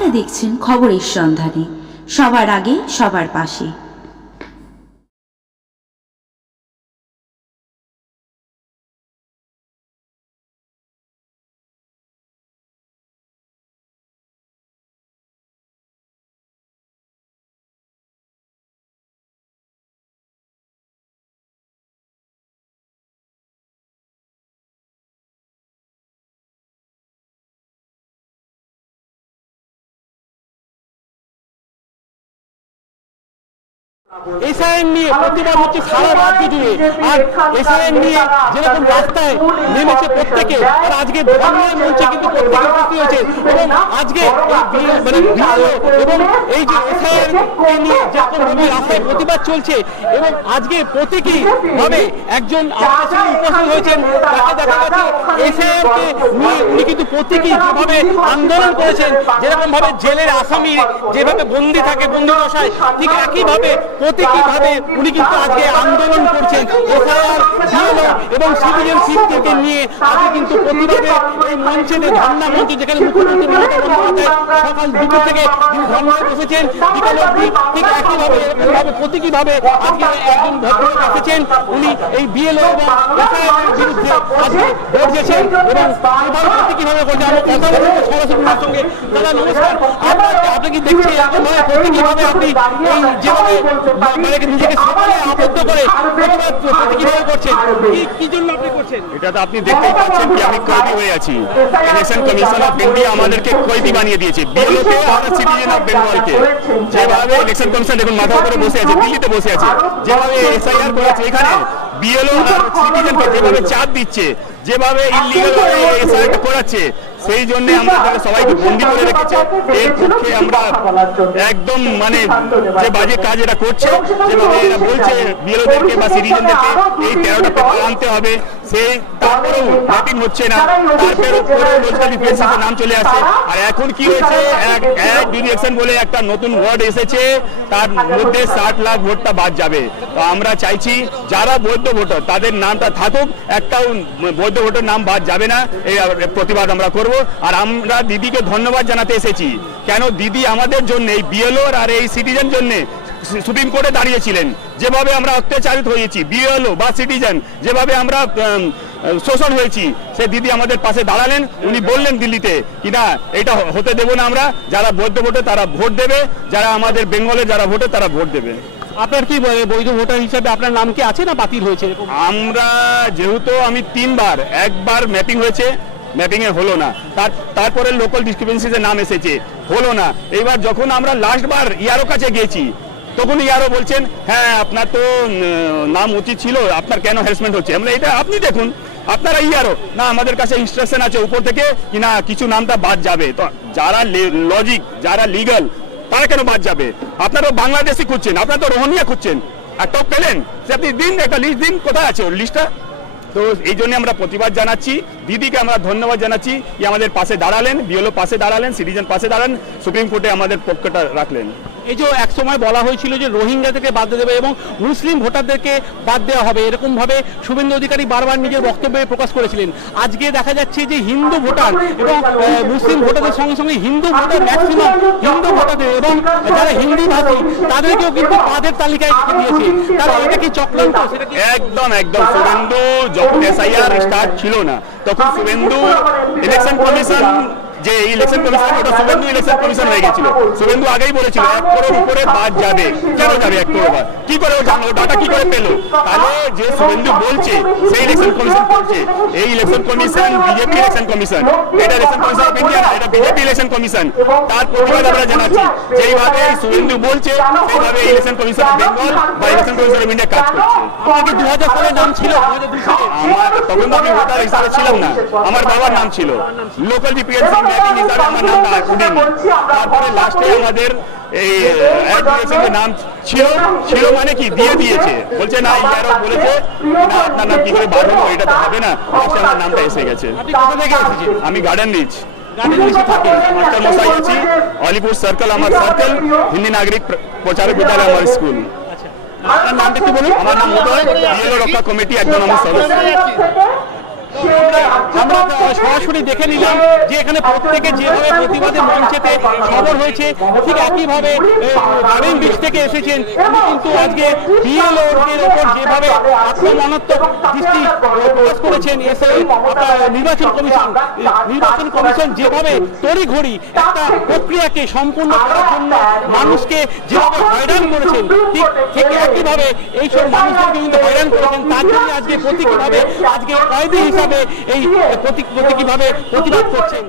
আপনারা দেখছেন খবরের সন্ধানে, সবার আগে সবার পাশে। এসআইএন নিয়ে প্রতিবাদ হচ্ছে সারা রাজ্য জুড়ে। আর এসআইএন নিয়ে যেরকম রাস্তায় নেমেছে প্রত্যেকে, আর আজকে ধর্মের মঞ্চে কিন্তু প্রত্যেকে উপস্থিত হয়েছে। এবং আজকে এবং এই যে এসআইএন কে নিয়ে যেরকম ভাবে রাস্তায় প্রতিবাদ চলছে, এবং আজকে প্রতীকী ভাবে একজন আমাদের সঙ্গে উপস্থিত হয়েছেন, তাকে দেখা গেছে এসআইএন কে নিয়ে উনি কিন্তু প্রতীকী ভাবে আন্দোলন করেছেন। যেরকম ভাবে জেলের আসামি যেভাবে বন্দী থাকে বন্দী দশায়, ঠিক একইভাবে প্রতীকীভাবে উনি কিন্তু আজকে আন্দোলন করছেন এসআইআর বিএলও এবং সিটিজেনশিপকে নিয়ে। আজকে কিন্তু প্রতিবাদে এই মঞ্চে ধর্ণা মঞ্চ, যেখানে মুখ্যমন্ত্রী মমতা বন্দ্যোপাধ্যায় সকাল 2টো থেকে তিনি ধর্ণায় বসেছেন, বিকাল অবধি ঠিক একইভাবে এরকমভাবে প্রতীকীভাবে আজকে একজন ভদ্রলোক এসেছেন, উনি এই বিএলও এবং এসআইআর এর বিরুদ্ধে আজকে ভোট দিয়েছেন এবং এবার প্রতীকীভাবে করছে। আমরা কথা বলবো সরাসরি ওনার সঙ্গে। দাদা নমস্কার, আপনি কি দেখছেন এরকমভাবে প্রতীকীভাবে আপনি এই যেভাবে নিজেকে সমাজে আবদ্ধ করে প্রতিবাদ করছেন, কি জন্য আপনি করছেন? এটা তো আপনি দেখতেই পাচ্ছেন কি আমি কয়েদি হয়ে আছি। ইলেকশন কমিশন অফ ইন্ডিয়া আমাদেরকে কয়েদি বানিয়ে দিয়েছে, বিএলওকে আর সিটিজেন অফ বেঙ্গলকে। যেভাবে ইলেকশন কমিশন দেখুন মাথা উপরে বসে আছে, দিল্লিতে বসে আছে, যেভাবে এসআইআর করেছে এখানে বিএলও আর সিটিজেনকে যেভাবে চাপ দিচ্ছে, যেভাবে ইলিগাল এসআইআর করাচ্ছে, সেই জন্য আমরা সবাইকে বন্দি করে রেখেছে। এর পক্ষে আমরা একদম মানে যে বাজে কাজ এটা করছে, যেভাবে এরা বলছে বিএলওদেরকে বা সিটিজেনদেরকে এই 13টা পেপার আনতে হবে, সেই তারপরেও ম্যাপিং হচ্ছে না, তারপরে রোজগার ডিফেন্সের নাম চলে আসছে। আর এখন কি হয়েছে, এক ডিরেকশন বলে একটা নতুন ওয়ার্ড এসেছে, তার মধ্যে 60 লাখ ভোটটা বাদ যাবে। তো আমরা চাইছি যারা বৈধ ভোটার তাদের নামটা থাকুক, একটাও বৈধ ভোটার নাম বাদ যাবে না। এই প্রতিবাদ আমরা করব। আর আমরা দিদিকে ধন্যবাদ জানাতে এসেছি, কেন দিদি আমাদের জন্য এই বিএলও আর এই সিটিজেন জন্য সুপ্রিম কোর্টে দাঁড়িয়েছিলেন। যেভাবে আমরা অত্যাচারিত হয়েছি, বিএলও বা সিটিজেন যেভাবে আমরা শোষণ হয়েছি, সে দিদি আমাদের পাশে দাঁড়ালেন। উনি বললেন দিল্লিতে কিনা এটা হতে দেব না আমরা, যারা বৈধ ভোটে তারা ভোট দেবে, যারা আমাদের বেঙ্গলে যারা ভোটে তারা ভোট দেবে। আপনার কি বৈধ ভোটার হিসাবে আপনার নাম কি আছে না বাতিল হয়েছে? আমরা যেহেতু আমি 3 বার, একবার ম্যাপিং হয়েছে, ম্যাপিং এ হলো না, তারপরে লোকাল ডিসক্রিপেন্সিতে নাম এসেছে, হলো না। এইবার যখন আমরা লাস্ট বার ইয়ারও কাছে গেছি, তখন ইয়ারও বলছেন হ্যাঁ আপনার তো নাম উচিত ছিল, আপনার কেন হ্যারাসমেন্ট হচ্ছে? আমরা এটা আপনি দেখুন, আপনারা ইয়ারও না, আমাদের কাছে ইনস্ট্রাকশন আছে উপর থেকে কিনা কিছু নামটা বাদ যাবে। তো যারা লজিক, যারা লিগাল, তারা কেন বাদ যাবে? আপনারা বাংলাদেশি খুঁজছেন, আপনারা তো রোহিঙ্গা খুঁজছেন, একটাও পেলেন? সে আপনি দিন, একটা লিস্ট দিন, কোথায় আছে ওর লিস্টটা? তো এই জন্য আমরা প্রতিবাদ জানাচ্ছি, দিদিকে আমরা ধন্যবাদ জানাচ্ছি যে আমাদের পাশে দাঁড়ালেন, বিএলও পাশে দাঁড়ালেন, সিটিজেন পাশে দাঁড়ালেন, সুপ্রিম কোর্টে আমাদের পক্ষটা রাখলেন। এই যে এক সময় বলা হয়েছিল যে রোহিঙ্গাদেরকে বাদ দেবে এবং মুসলিম ভোটারদেরকে বাদ দেওয়া হবে, এরকম ভাবে শুভেন্দু অধিকারী বারবার নিজের বক্তব্যে প্রকাশ করেছিলেন। আজকে দেখা যাচ্ছে যে হিন্দু ভোটার এবং মুসলিম ভোটারদের সঙ্গে সঙ্গে হিন্দু ভোটার, ম্যাক্সিমাম হিন্দু ভোটারদের এবং যারা হিন্দি ভাষী তাদেরকেও কিন্তু বাদের তালিকায় রেখে দিয়েছে। তারা এটা কি চক্রান্ত? একদম একদম। শুভেন্দু যখন এসআইআর স্টার্ট ছিল না, তখন শুভেন্দু ইলেকশন কমিশন যে ইলেকশন কমিশন, ওটা শুভেন্দু ইলেকশন কমিশন হয়ে গেছিল। শুভেন্দু আগেই বলেছিল 1 করোড় উপরে বাদ যাবে। কেন যাবে 1 করোড় বাদ? কি করে ও জানলো? ডাটা কি করে পেলো? তাহলে যে শুভেন্দু বলছে সেই ইলেকশন কমিশন করছে। এই election commission BJP election commission, এটা ইলেকশন কমিশন অফ ইন্ডিয়া না, এটা বিজেপি ইলেকশন কমিশন। তার প্রতিবাদ আমরা জানাচ্ছি, যেইভাবে শুভেন্দু বলছে সেইভাবে ইলেকশন কমিশন অফ বেঙ্গল বা ইলেকশন কমিশন অফ ইন্ডিয়া কাজ করছে। আপনাকে 2000 সালে নাম ছিল? আমার তখন তো আমি ভোটার হিসাবে ছিলাম না, আমার বাবার নাম ছিল। লোকাল ডিপিএসসি ম্যাপিং হিসাবে আমার নামটা উঠিনি। তারপরে লাস্টে আমাদের এই অ্যাডমিনিস্ট্রেশনের নাম ছিল মানে কি দিয়ে দিয়েছে, বলছে না ইয়ারও বলেছে না আপনার নাম কি করে বার হলো, এটা তো হবে না, লাস্টে আমার নামটা এসে গেছে। আপনি কোথা থেকে এসেছেন? আমি গার্ডেন রিচ থাকে মাস্টার মশাই আছি, অলিপুর সার্কেল আমার সার্কেল, হিন্দি নাগরিক প্রচারক বিদ্যালয় আমার স্কুল। আপনার নামটা কি বলুন? আমার নাম উদয়, বিএলও রক্ষা কমিটি একজন আমার সদস্য। আমরা সরাসরি দেখে নিলাম যে এখানে প্রত্যেকে যেভাবে প্রতিবাদের মঞ্চেতে খবর হয়েছে, ঠিক একইভাবে গ্রামীণ বীজ থেকে এসেছেন কিন্তু আজকে বিএলওদের ওপর যেভাবে আক্রমণাত্মক দৃষ্টি প্রকাশ করেছেন এসে নির্বাচন কমিশন যেভাবে তড়িঘড়ি একটা প্রক্রিয়াকে সম্পূর্ণ করার জন্য মানুষকে যেভাবে হয়রান করেছেন, ঠিক একইভাবে এইসব মানুষদেরকে কিন্তু হয়রান করেছেন। তার জন্য আজকে প্রতীকীভাবে আজকে কয়েদি হিসাবে এই প্রতীকীভাবে প্রতিবাদ করছেন।